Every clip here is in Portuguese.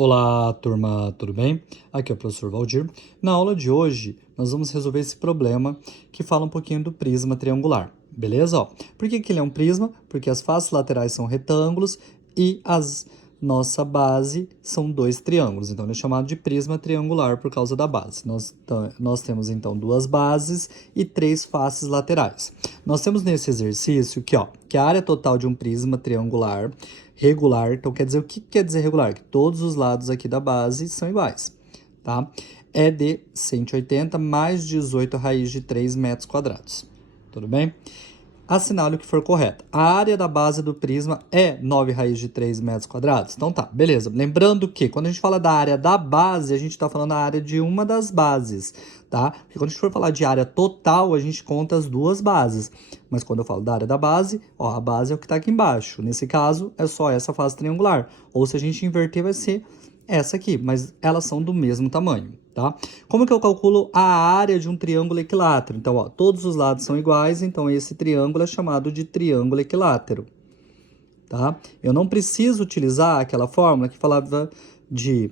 Olá, turma, tudo bem? Aqui é o professor Valdir. Na aula de hoje, nós vamos resolver esse problema que fala um pouquinho do prisma triangular, beleza? Ó, por que ele é um prisma? Porque as faces laterais são retângulos e nossa base são dois triângulos. Então, ele é chamado de prisma triangular por causa da base. Nós temos, então, duas bases e três faces laterais. Nós temos nesse exercício que a área total de um prisma triangular regular, então quer dizer, o que quer dizer regular? Que todos os lados aqui da base são iguais, tá? É de 180 mais 18 raiz de 3 metros quadrados, tudo bem? Assinale o que for correto. A área da base do prisma é 9 raiz de 3 metros quadrados? Então tá, beleza. Lembrando que quando a gente fala da área da base, a gente está falando da área de uma das bases, tá? Porque quando a gente for falar de área total, a gente conta as duas bases. Mas quando eu falo da área da base, ó, a base é o que está aqui embaixo. Nesse caso, é só essa face triangular. Ou se a gente inverter, vai ser essa aqui, mas elas são do mesmo tamanho, tá? Como que eu calculo a área de um triângulo equilátero? Então, ó, todos os lados são iguais, então esse triângulo é chamado de triângulo equilátero, tá? Eu não preciso utilizar aquela fórmula que falava de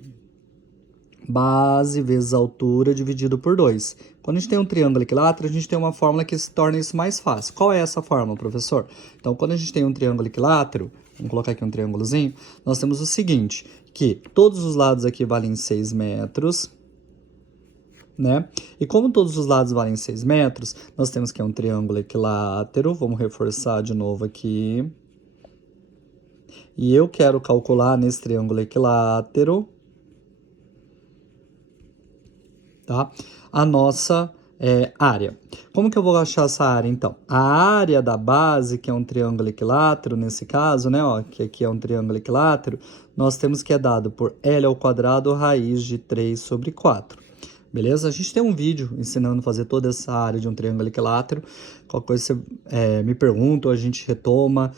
base vezes altura dividido por 2. Quando a gente tem um triângulo equilátero, a gente tem uma fórmula que se torna isso mais fácil. Qual é essa fórmula, professor? Então, quando a gente tem um triângulo equilátero, vamos colocar aqui um triângulozinho, nós temos o seguinte, que todos os lados aqui valem 6 metros, né? E como todos os lados valem 6 metros, nós temos que é um triângulo equilátero. Vamos reforçar de novo aqui. E eu quero calcular nesse triângulo equilátero, tá? A nossa área. Como que eu vou achar essa área, então? A área da base, que é um triângulo equilátero, nesse caso, né, ó, que aqui é um triângulo equilátero, nós temos que é dado por L ao quadrado raiz de 3 sobre 4. Beleza? A gente tem um vídeo ensinando a fazer toda essa área de um triângulo equilátero. Qualquer coisa você me pergunta ou a gente retoma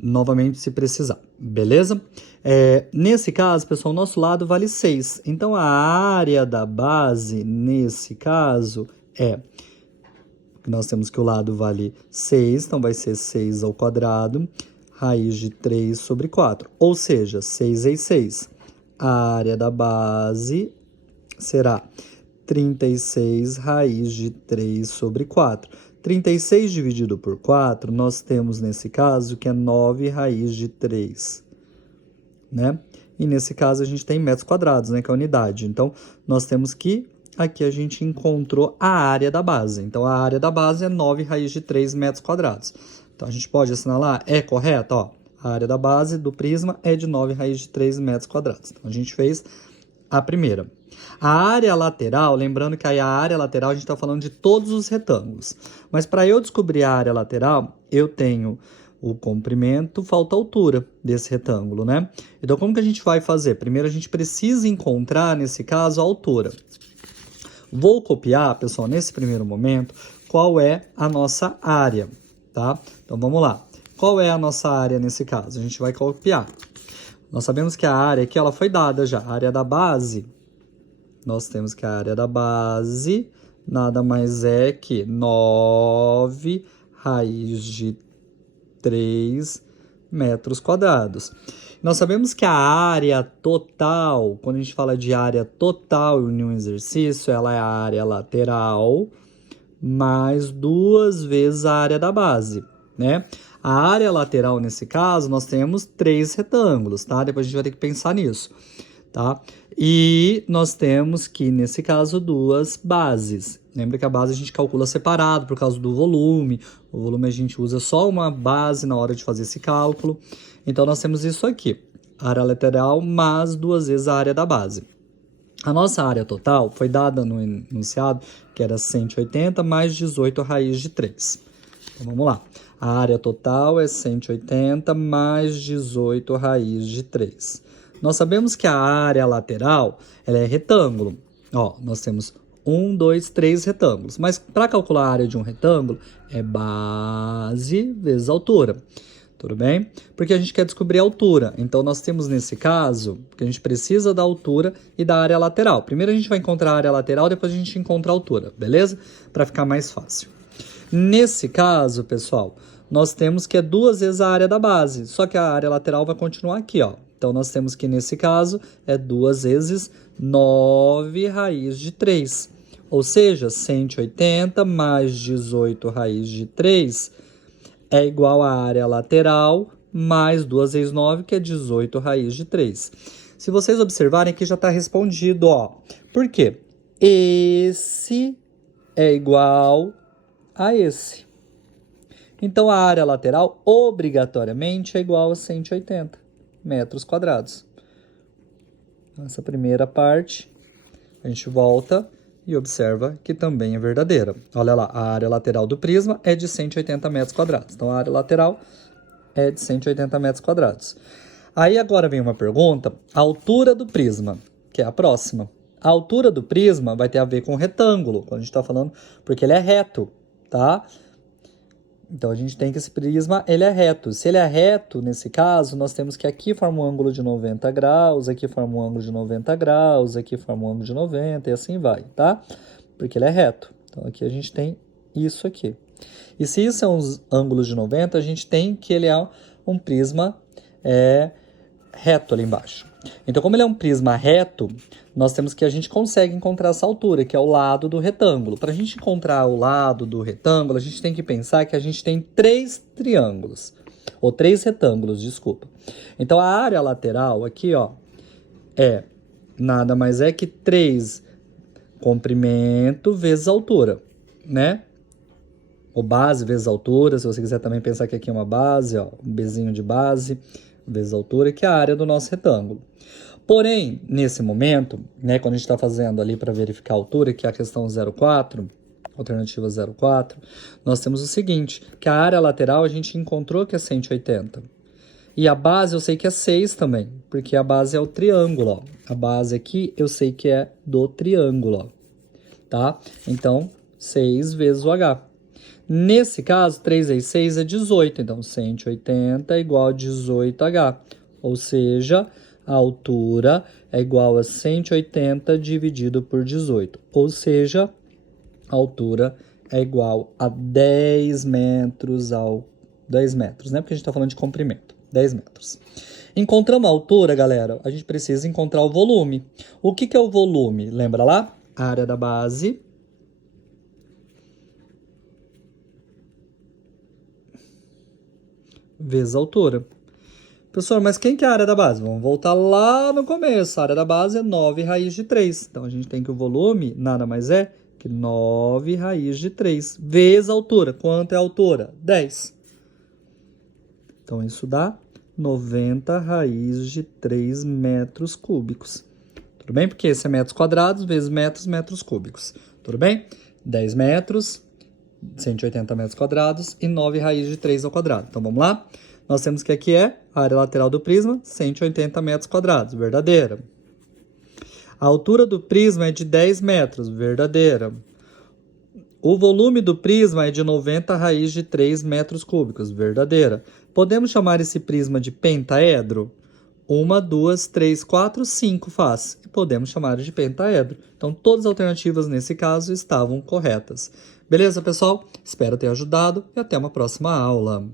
novamente se precisar, beleza? Nesse caso, pessoal, o nosso lado vale 6. Então, a área da base, nesse caso, nós temos que o lado vale 6, então vai ser 6 ao quadrado, raiz de 3 sobre 4. Ou seja, 6 vezes 6. A área da base será 36 raiz de 3 sobre 4. 36 dividido por 4, nós temos nesse caso que é 9 raiz de 3, né? E nesse caso a gente tem metros quadrados, né, que é a unidade. Então, nós temos que aqui a gente encontrou a área da base. Então, a área da base é 9 raiz de 3 metros quadrados. Então, a gente pode assinalar, é correto, ó. A área da base do prisma é de 9 raiz de 3 metros quadrados. Então, a gente fez a primeira. A área lateral, lembrando que aí a área lateral a gente está falando de todos os retângulos. Mas para eu descobrir a área lateral, eu tenho o comprimento, falta a altura desse retângulo, né? Então, como que a gente vai fazer? Primeiro, a gente precisa encontrar, nesse caso, a altura. Vou copiar, pessoal, nesse primeiro momento, qual é a nossa área, tá? Então, vamos lá. Qual é a nossa área nesse caso? A gente vai copiar. Nós sabemos que a área aqui, ela foi dada já. A área da base, nós temos que a área da base nada mais é que 9 raiz de 3 metros quadrados. Nós sabemos que a área total, quando a gente fala de área total em um exercício, ela é a área lateral mais 2 vezes a área da base, né? A área lateral, nesse caso, nós temos 3 retângulos, tá? Depois a gente vai ter que pensar nisso, tá? E nós temos que, nesse caso, 2 bases. Lembra que a base a gente calcula separado por causa do volume. O volume a gente usa só uma base na hora de fazer esse cálculo. Então, nós temos isso aqui. Área lateral mais 2 vezes a área da base. A nossa área total foi dada no enunciado, que era 180 mais 18 raiz de 3. Então, vamos lá. A área total é 180 mais 18 raiz de 3. Nós sabemos que a área lateral ela é retângulo. Ó, nós temos 1, 2, 3 retângulos. Mas para calcular a área de um retângulo, é base vezes altura. Tudo bem? Porque a gente quer descobrir a altura. Então, nós temos nesse caso, que a gente precisa da altura e da área lateral. Primeiro a gente vai encontrar a área lateral, depois a gente encontra a altura, beleza? Para ficar mais fácil. Nesse caso, pessoal, nós temos que é 2 vezes a área da base, só que a área lateral vai continuar aqui, ó. Então, nós temos que, nesse caso, é 2 vezes 9 raiz de 3. Ou seja, 180 mais 18 raiz de 3 é igual à área lateral mais 2 vezes 9, que é 18 raiz de 3. Se vocês observarem, aqui já está respondido, ó. Por quê? Esse é igual a esse. Então, a área lateral, obrigatoriamente, é igual a 180 metros quadrados. Essa primeira parte, a gente volta e observa que também é verdadeira. Olha lá, a área lateral do prisma é de 180 metros quadrados. Então, a área lateral é de 180 metros quadrados. Aí, agora vem uma pergunta, a altura do prisma, que é a próxima. A altura do prisma vai ter a ver com o retângulo, quando a gente está falando, porque ele é reto, tá? Então, a gente tem que esse prisma, ele é reto. Se ele é reto, nesse caso, nós temos que aqui forma um ângulo de 90 graus, aqui forma um ângulo de 90 graus, aqui forma um ângulo de 90 e assim vai, tá? Porque ele é reto. Então, aqui a gente tem isso aqui. E se isso é um ângulo de 90, a gente tem que ele é um prisma reto ali embaixo. Então, como ele é um prisma reto, nós temos que a gente consegue encontrar essa altura, que é o lado do retângulo. Para a gente encontrar o lado do retângulo, a gente tem que pensar que a gente tem 3 triângulos, ou 3 retângulos, desculpa. Então, a área lateral aqui, ó, é nada mais é que 3 comprimento vezes altura, né? Ou base vezes altura, se você quiser também pensar que aqui é uma base, ó, um bezinho de base vezes altura, que é a área do nosso retângulo. Porém, nesse momento, né, quando a gente está fazendo ali para verificar a altura, que é a questão 04, alternativa 04, nós temos o seguinte, que a área lateral a gente encontrou que é 180. E a base eu sei que é 6 também, porque a base é o triângulo, ó. A base aqui eu sei que é do triângulo, ó, tá? Então, 6 vezes o H. Nesse caso, 3 vezes 6 é 18, então 180 é igual a 18H, ou seja, a altura é igual a 180 dividido por 18, ou seja, a altura é igual a 10 metros, né? Porque a gente está falando de comprimento, 10 metros. Encontramos a altura, galera, a gente precisa encontrar o volume. O que é o volume? Lembra lá? A área da base vezes a altura. Professor, mas quem que é a área da base? Vamos voltar lá no começo. A área da base é 9 raiz de 3. Então, a gente tem que o volume nada mais é que 9 raiz de 3 vezes a altura. Quanto é a altura? 10. Então, isso dá 90 raiz de 3 metros cúbicos. Tudo bem? Porque esse é metros quadrados vezes metros, metros cúbicos. Tudo bem? 10 metros, 180 metros quadrados e 9 raiz de 3 ao quadrado. Então, vamos lá? Nós temos que aqui é a área lateral do prisma, 180 metros quadrados, verdadeira. A altura do prisma é de 10 metros, verdadeira. O volume do prisma é de 90 raiz de 3 metros cúbicos, verdadeira. Podemos chamar esse prisma de pentaedro? 1, 2, 3, 4, 5 faz. E podemos chamar de pentaedro. Então, todas as alternativas nesse caso estavam corretas. Beleza, pessoal? Espero ter ajudado e até uma próxima aula.